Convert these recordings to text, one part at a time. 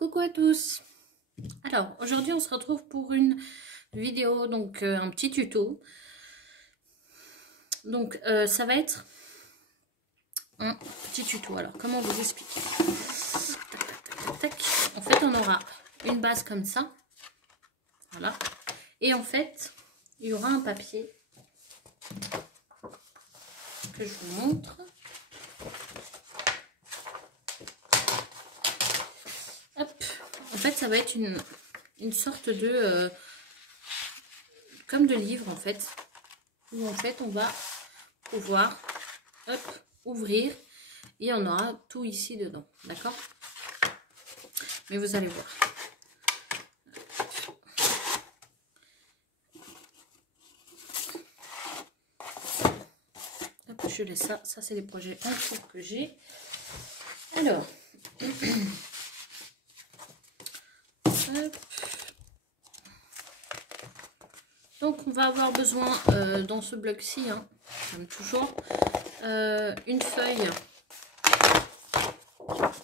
Coucou à tous. Alors aujourd'hui on se retrouve pour une vidéo, donc un petit tuto. Donc ça va être un petit tuto. Alors comment vous expliquer? Tac, tac, tac, tac. En fait on aura une base comme ça, voilà, et en fait il y aura un papier que je vous montre. Hop. En fait ça va être une sorte de comme de livre en fait, où en fait on va pouvoir hop, ouvrir et on aura tout ici dedans, d'accord? Mais vous allez voir. Hop, je laisse ça. Ça, c'est les projets en cours que j'ai. Alors, hop. Donc, on va avoir besoin dans ce bloc-ci, hein, comme toujours, une feuille hop,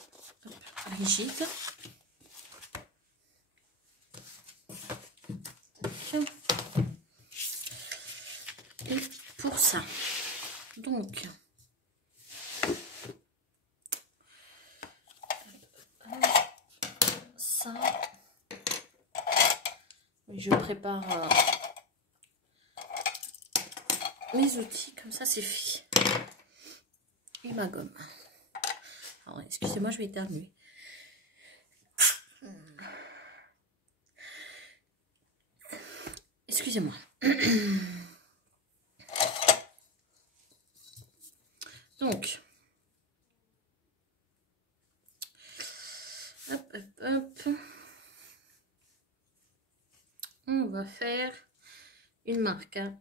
rigide. Et pour ça, donc, ça, je prépare mes outils, comme ça c'est fait. Et ma gomme. Alors, excusez-moi, je vais éternuer. Excusez-moi. Donc, hop, hop, hop. On va faire une marque à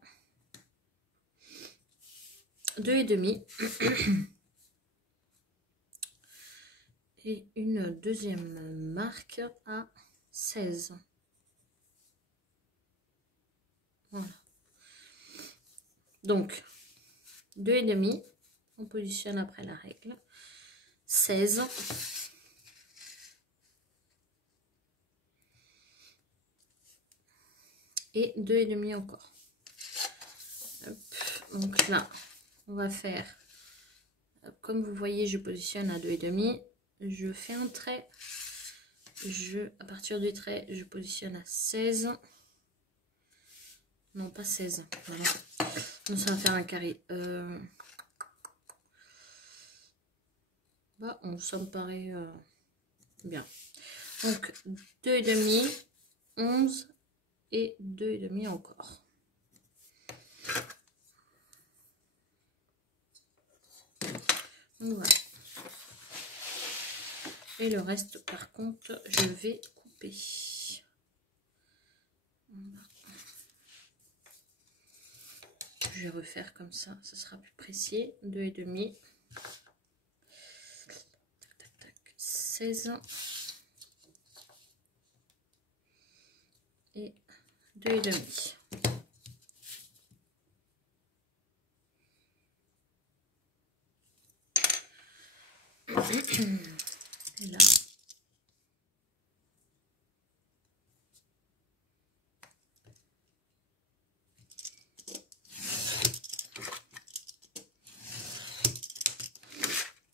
2,5 et une deuxième marque à 16. Voilà. Donc, 2,5, on positionne après la règle. 16. Et 2,5 encore. Hop. Donc là, on va faire, comme vous voyez, je positionne à 2,5. Je fais un trait. À partir du trait, je positionne à 16. Non, pas 16. Voilà. Donc ça va faire un carré. Bah, ça me paraît bien. Donc 2,5, 11 et 2,5 encore. Donc voilà. Et le reste, par contre, je vais couper. Voilà. Je vais refaire comme ça, ce sera plus précis. 2,5. 16 et 2,5.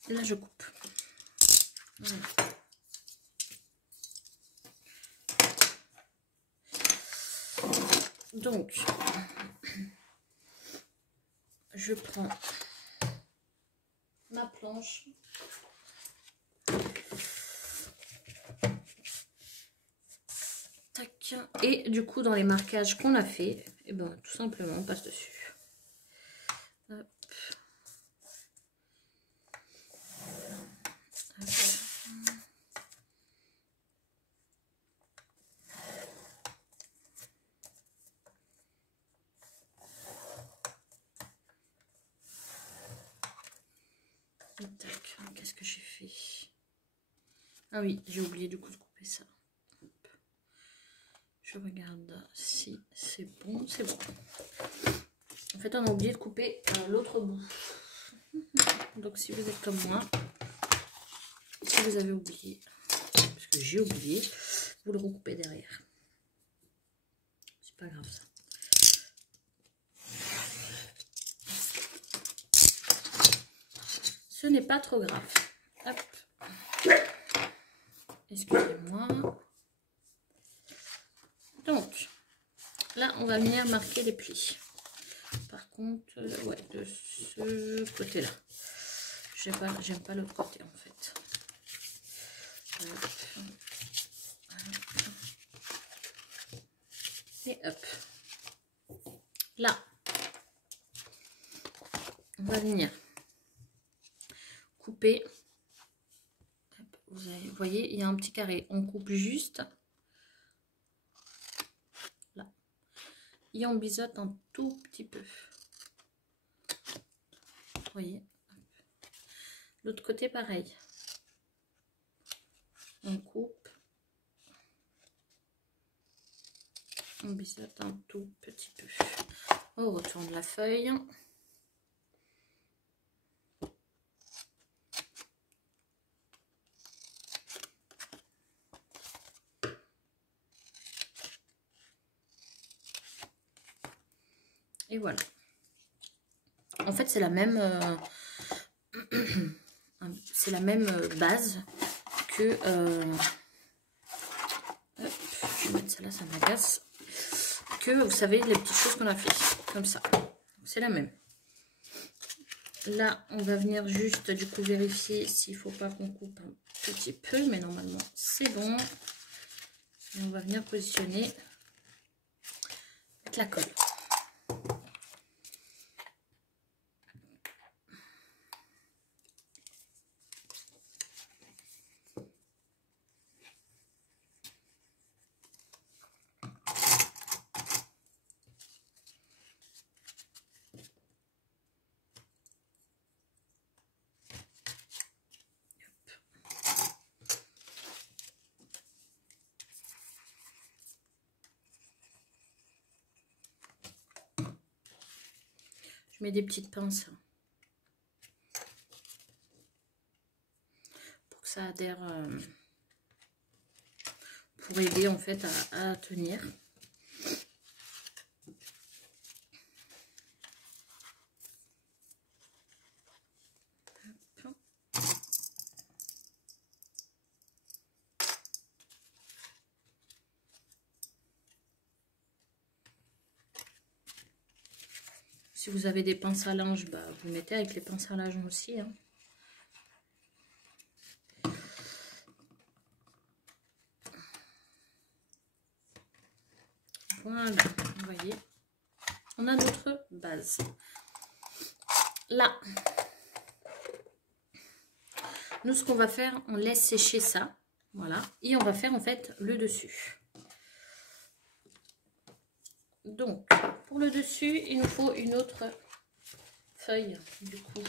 Et là, je coupe. Voilà. Donc, je prends ma planche. Tac. Et du coup, dans les marquages qu'on a fait, et ben, tout simplement, on passe dessus. Hop. Qu'est-ce que j'ai fait? Ah oui, j'ai oublié du coup de couper ça. Hop. Je regarde si c'est bon. C'est bon. En fait, on a oublié de couper l'autre bout. Donc, si vous êtes comme moi, si vous avez oublié, parce que j'ai oublié. Vous le recoupez derrière. C'est pas grave ça. Ce n'est pas trop grave. Hop. Excusez-moi. Donc, là, on va venir marquer les plis. Par contre, ouais, de ce côté-là. J'aime pas l'autre côté, en fait. Hop. Et hop. Là, on va venir couper. Vous voyez, il y a un petit carré. On coupe juste là. Et on biseaute un tout petit peu. Vous voyez. L'autre côté, pareil. On coupe. On biseaute un tout petit peu. On retourne la feuille. Et voilà. En fait, c'est la même base que hop, je vais mettre ça là, ça m'agace. Que vous savez, les petites choses qu'on a fait comme ça. C'est la même. Là, on va venir juste du coup vérifier s'il ne faut pas qu'on coupe un petit peu, mais normalement c'est bon. Et on va venir positionner avec la colle. Je mets des petites pinces pour que ça adhère, pour aider en fait à tenir. Hop. Si vous avez des pinces à linge, bah, vous mettez avec les pinces à linge aussi. Hein. Voilà, vous voyez, on a notre base. Là, nous, ce qu'on va faire, on laisse sécher ça. Voilà. Et on va faire en fait le dessus. Donc, pour le dessus, il nous faut une autre feuille, du coup,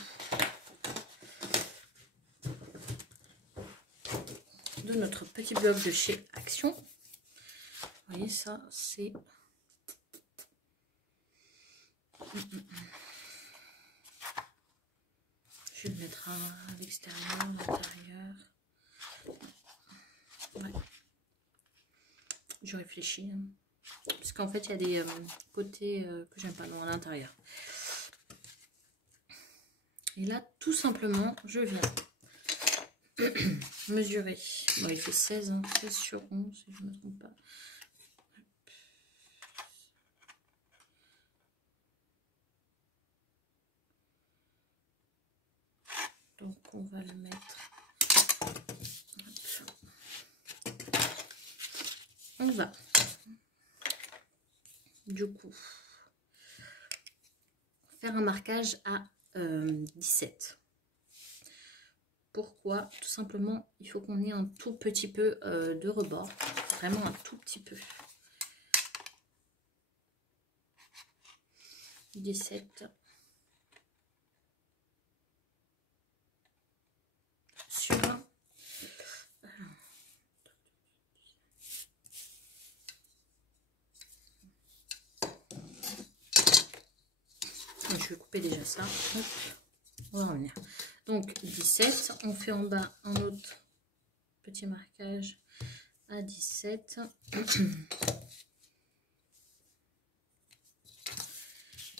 de notre petit bloc de chez Action. Vous voyez, ça, c'est... Je vais le mettre à l'extérieur, à l'intérieur. Ouais. Je réfléchis. Hein. Parce qu'en fait, il y a des côtés que j'aime pas à l'intérieur. Et là, tout simplement, je viens mesurer. Bon, il fait 16, hein, 16 sur 11, si je ne me trompe pas. Donc, on va le mettre. On va, du coup, faire un marquage à 17. Pourquoi? Tout simplement, il faut qu'on ait un tout petit peu de rebord. Vraiment un tout petit peu. 17. Sur un. Je vais couper déjà ça. Hop. On va revenir. Donc 17, on fait en bas un autre petit marquage à 17.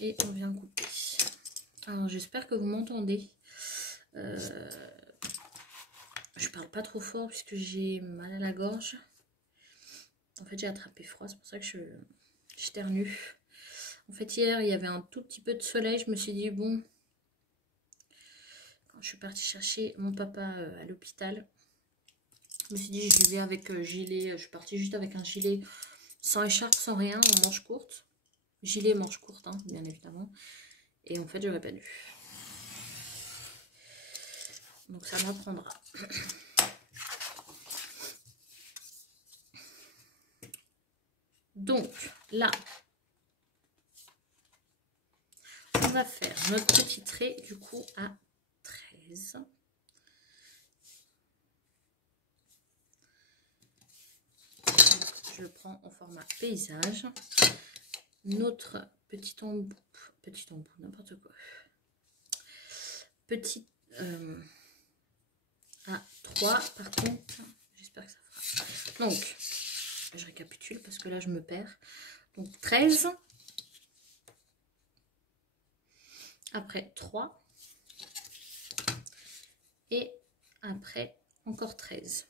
Et on vient couper. Alors j'espère que vous m'entendez. Je parle pas trop fort puisque j'ai mal à la gorge. En fait j'ai attrapé froid, c'est pour ça que je ternue. En fait hier il y avait un tout petit peu de soleil, je me suis dit bon, quand je suis partie chercher mon papa à l'hôpital, je me suis dit je vais avec gilet, je suis partie juste avec un gilet sans écharpe, sans rien, en manche courte. Gilet manche courte hein, bien évidemment. Et en fait j'aurais pas dû. Donc ça m'apprendra. Donc là, on va faire notre petit trait du coup à 13. Je le prends en format paysage. Notre petit embout, n'importe quoi. Petit à 3 par contre, j'espère que ça fera. Donc, je récapitule parce que là je me perds. Donc 13. Après 3. Et après encore 13.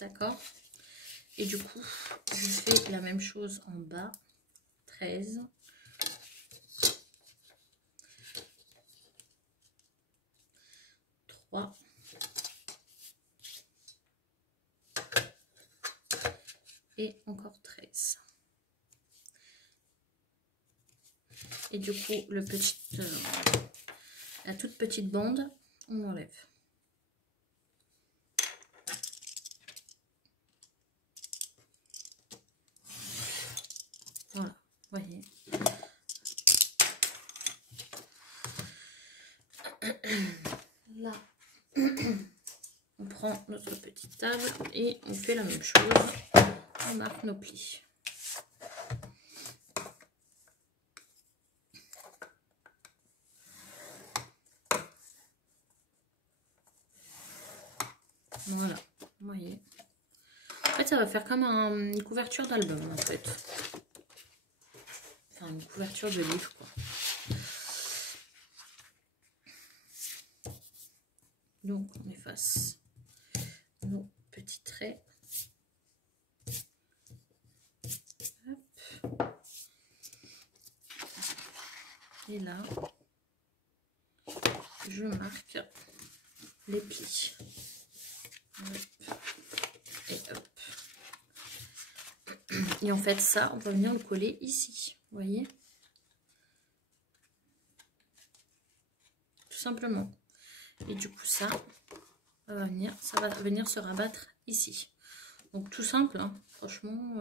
D'accord? Et du coup, je fais la même chose en bas. 13. Et encore 13. Et du coup, la toute petite bande, on enlève. Voilà, voyez. Là, on prend notre petite table et on fait la même chose. On marque nos plis. Voilà, vous voyez. En fait, ça va faire comme une couverture d'album, en fait. Enfin, une couverture de livre, quoi. Donc, on efface nos petits traits. Hop. Et là, je marque les plis. Hop. Et hop. Et en fait, ça, on va venir le coller ici. Vous voyez? Tout simplement. Et du coup, ça va venir se rabattre ici. Donc, tout simple, hein. Franchement,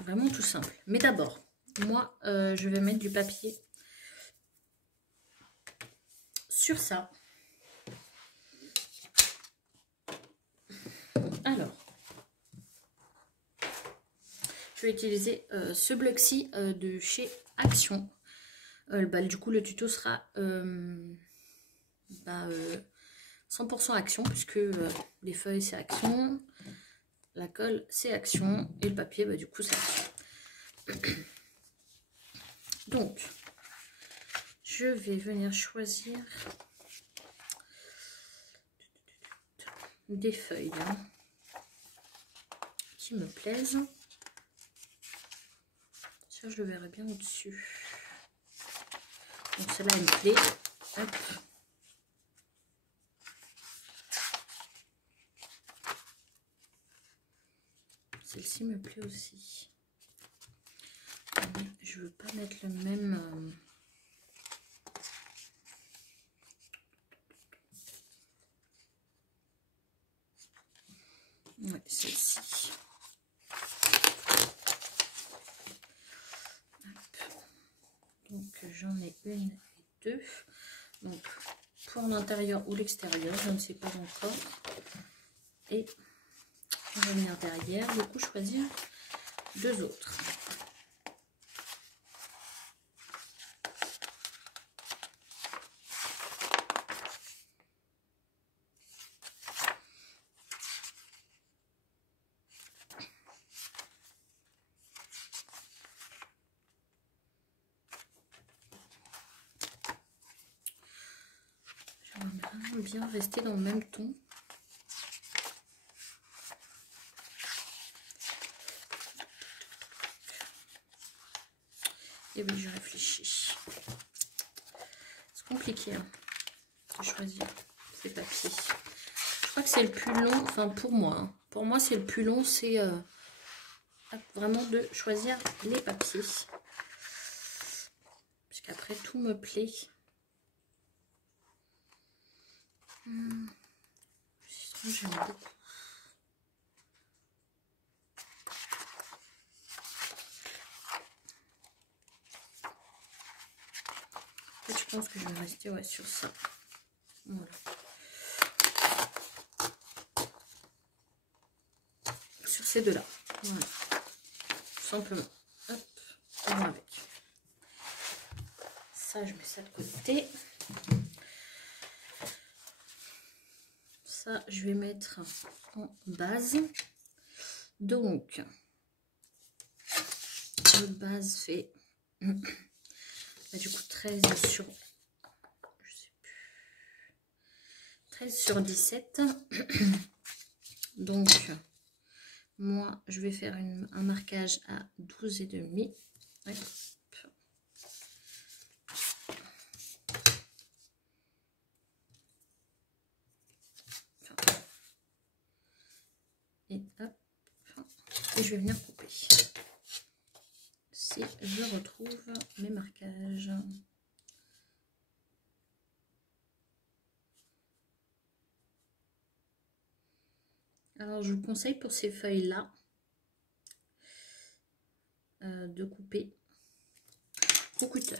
vraiment tout simple. Mais d'abord, moi, je vais mettre du papier sur ça. Alors, je vais utiliser ce bloc-ci de chez Action. Du coup, le tuto sera 100% Action, puisque les feuilles, c'est Action, la colle, c'est Action, et le papier, du coup, c'est Action. Donc, je vais venir choisir des feuilles qui me plaisent. Ça, je le verrai bien au-dessus. Donc, celle-là, elle me plaît. Hop. Celle-ci me plaît aussi. Mais je veux pas mettre le même... Ouais, celle-ci. Donc j'en ai une et deux. Donc pour l'intérieur ou l'extérieur, je ne sais pas encore. Et on va venir derrière, du coup choisir deux autres. bien rester dans le même ton. Et oui, je réfléchis. C'est compliqué hein, de choisir ces papiers. Je crois que c'est le plus long, enfin pour moi. Hein. Pour moi, c'est le plus long, c'est vraiment de choisir les papiers. Parce qu'après, tout me plaît. J'aime beaucoup. Je pense que je vais rester ouais, sur ça. Voilà. Sur ces deux-là. Voilà. Tout simplement. Hop, on va avec. Ça, je mets ça de côté. Ça, je vais mettre en base. Donc, le base fait bah, du coup 13 sur, je sais plus, 13 sur 17. Donc, moi, je vais faire un marquage à 12,5. Ouais. Et hop, et je vais venir couper. Si je retrouve mes marquages. Alors, je vous conseille pour ces feuilles-là de couper au cutter.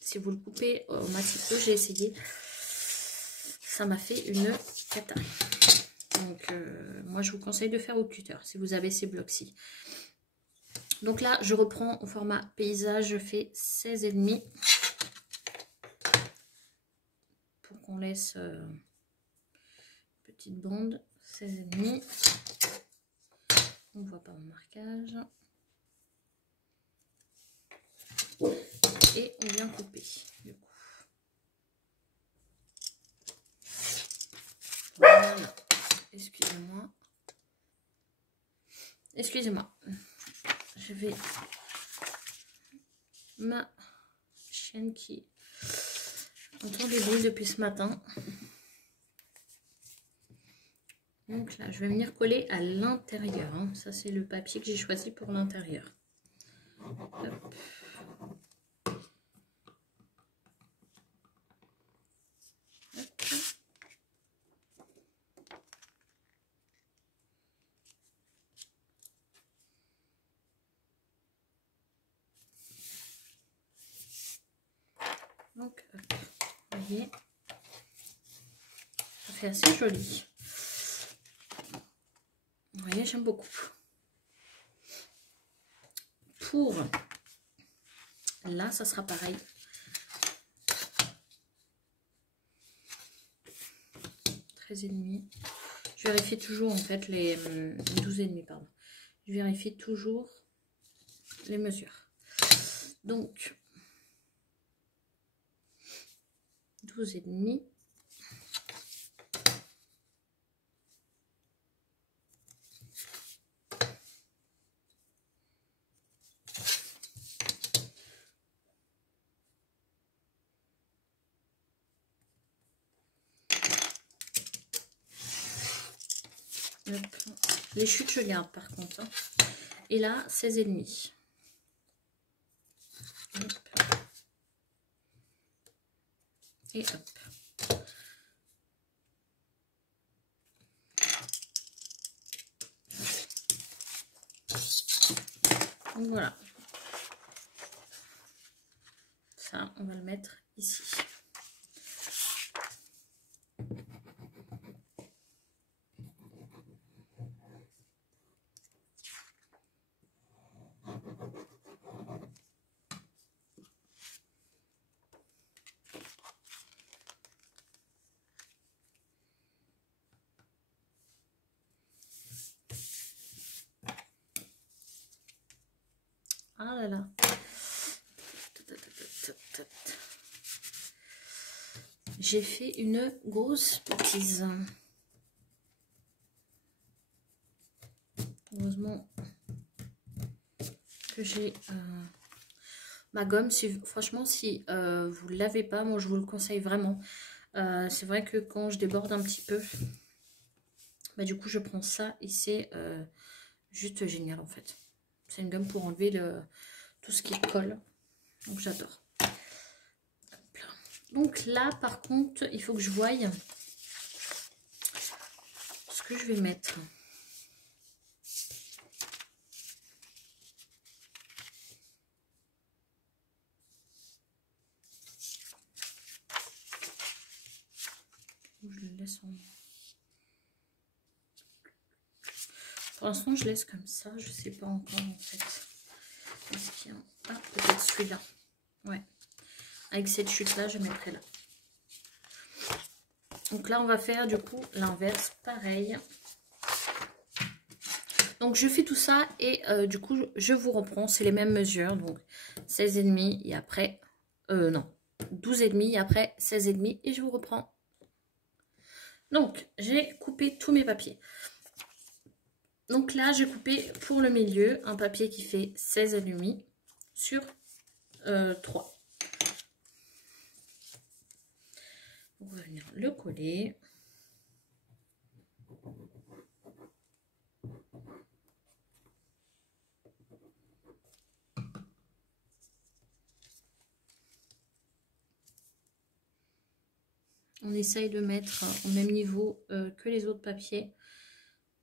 Si vous le coupez au matito, j'ai essayé, ça m'a fait une cata. Donc, moi, je vous conseille de faire au cutter si vous avez ces blocs-ci. Donc là, je reprends au format paysage, je fais 16,5 pour qu'on laisse petite bande, 16,5. On ne voit pas mon marquage. Et on vient couper du coup. Voilà. Excusez-moi. Excusez-moi. Je vais ma chienne qui entend des bruits depuis ce matin. Donc là, je vais venir coller à l'intérieur. Hein. Ça, c'est le papier que j'ai choisi pour l'intérieur. Donc, hop, vous voyez, ça fait assez joli. Vous voyez, j'aime beaucoup. Pour là, ça sera pareil. 13,5. Je vérifie toujours en fait les 12,5, pardon. Je vérifie toujours les mesures. Donc 12,5. Les chutes, je garde par contre. Hein. Et là, 16,5. Et hop. Donc voilà. Ça, on va le mettre ici. Ah là là. j'ai fait une grosse bêtise. Heureusement que j'ai ma gomme. Franchement, si vous ne l'avez pas, moi je vous le conseille vraiment. C'est vrai que quand je déborde un petit peu, bah, du coup je prends ça et c'est juste génial en fait. C'est une gomme pour enlever tout ce qui colle. Donc j'adore. Donc là par contre, il faut que je voie ce que je vais mettre. Je le laisse en... Pour l'instant, je laisse comme ça. Je sais pas encore en fait. Est-ce qu'il y a un... Ah, peut-être celui-là. Ouais. Avec cette chute-là, je mettrai là. Donc là, on va faire du coup l'inverse. Pareil. Donc, je fais tout ça et du coup, je vous reprends. C'est les mêmes mesures. Donc, 16,5 et après... non. 12,5 et après 16,5 et je vous reprends. Donc, j'ai coupé tous mes papiers. Donc là, j'ai coupé pour le milieu un papier qui fait 16,5 sur 3. On va venir le coller. On essaye de mettre au même niveau que les autres papiers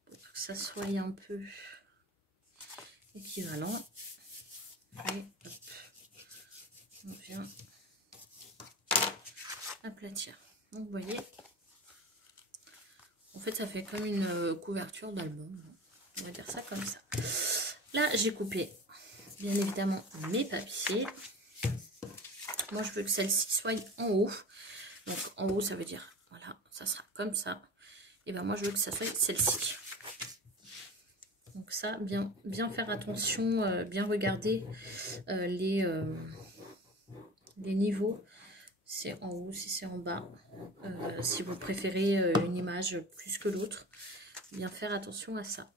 pour que ça soit un peu équivalent. Et hop, on vient aplatir. Donc vous voyez, en fait ça fait comme une couverture d'album. On va dire ça comme ça. Là j'ai coupé bien évidemment mes papiers. Moi je veux que celle-ci soit en haut. Donc en haut ça veut dire, voilà, ça sera comme ça. Et ben moi je veux que ça soit celle-ci. Donc ça, bien faire attention, bien regarder les niveaux. C'est en haut, si c'est en bas. Si vous préférez une image plus que l'autre, bien faire attention à ça.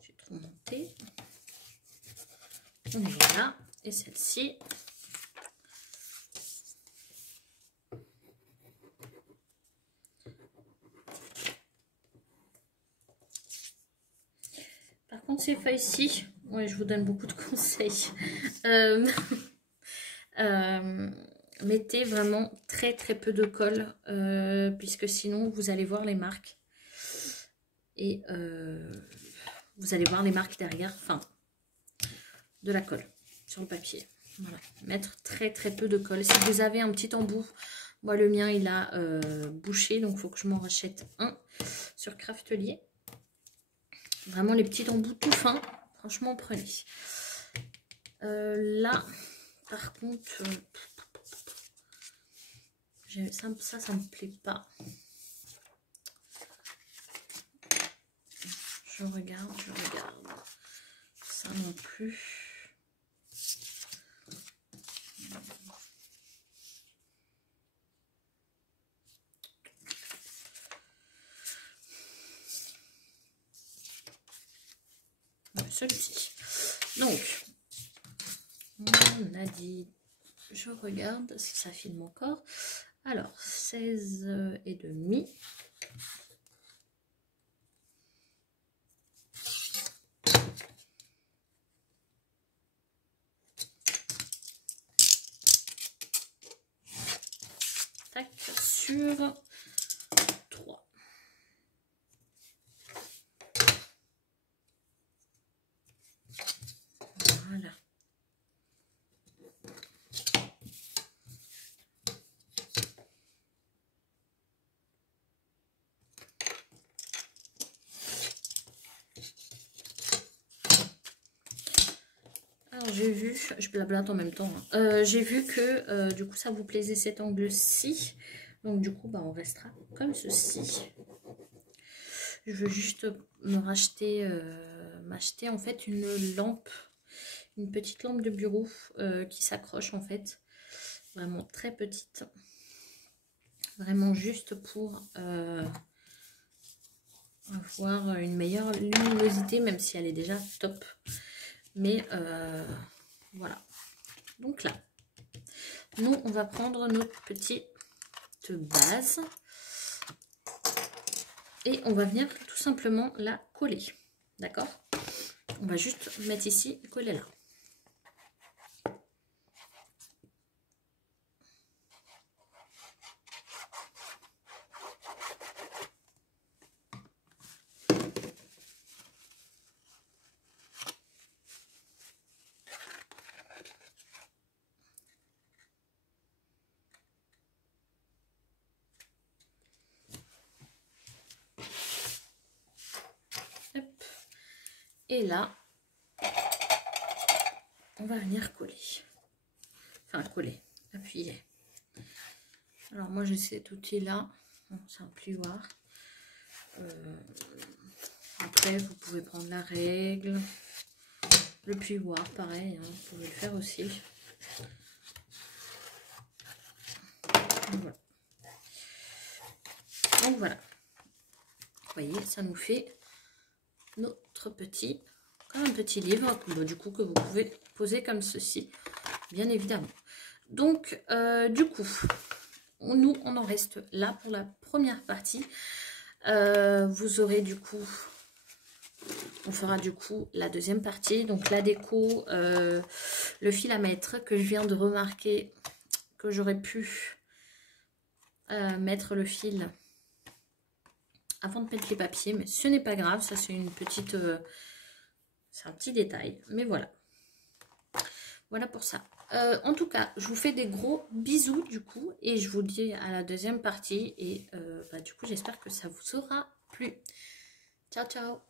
J'ai trop monté. On est là. Et celle-ci. Par contre, ces feuilles-ci, ouais, je vous donne beaucoup de conseils. Mettez vraiment très peu de colle, puisque sinon vous allez voir les marques. Et vous allez voir les marques derrière, enfin, de la colle sur le papier. Voilà, mettre très peu de colle. Si vous avez un petit embout, moi le mien il a bouché, donc il faut que je m'en rachète un sur Craftelier. Vraiment les petits embouts tout fins, franchement prenez. Là, par contre, ça me plaît pas. Je regarde. Ça non plus. Celui-ci. Donc, on a dit, je regarde si ça filme encore. Alors, 16,5. Tac, sur 3. Voilà. Alors j'ai vu, je blablate en même temps, hein. J'ai vu que du coup ça vous plaisait cet angle-ci. Donc du coup bah, on restera comme ceci. Je veux juste me racheter, m'acheter en fait une lampe, une petite lampe de bureau qui s'accroche en fait, vraiment très petite, vraiment juste pour avoir une meilleure luminosité, même si elle est déjà top. Mais voilà. Donc là, nous on va prendre notre petite base et on va venir tout simplement la coller. D'accord? On va juste mettre ici et coller là. Hop. Et là, on va venir coller. Enfin, coller, appuyer. Alors moi j'ai cet outil là, c'est un plioir. Après vous pouvez prendre la règle, le plioir pareil, hein, vous pouvez le faire aussi. Voilà. Donc voilà, vous voyez, ça nous fait notre petit, comme un petit livre, du coup que vous pouvez poser comme ceci, bien évidemment. Donc du coup, nous on en reste là pour la première partie. Vous aurez du coup, on fera du coup la deuxième partie, donc la déco, le fil à mettre que je viens de remarquer que j'aurais pu mettre le fil avant de mettre les papiers, mais ce n'est pas grave, ça c'est une petite, c'est un petit détail, mais voilà. Voilà pour ça. En tout cas, je vous fais des gros bisous du coup, et je vous dis à la deuxième partie, et du coup j'espère que ça vous aura plu. Ciao ciao.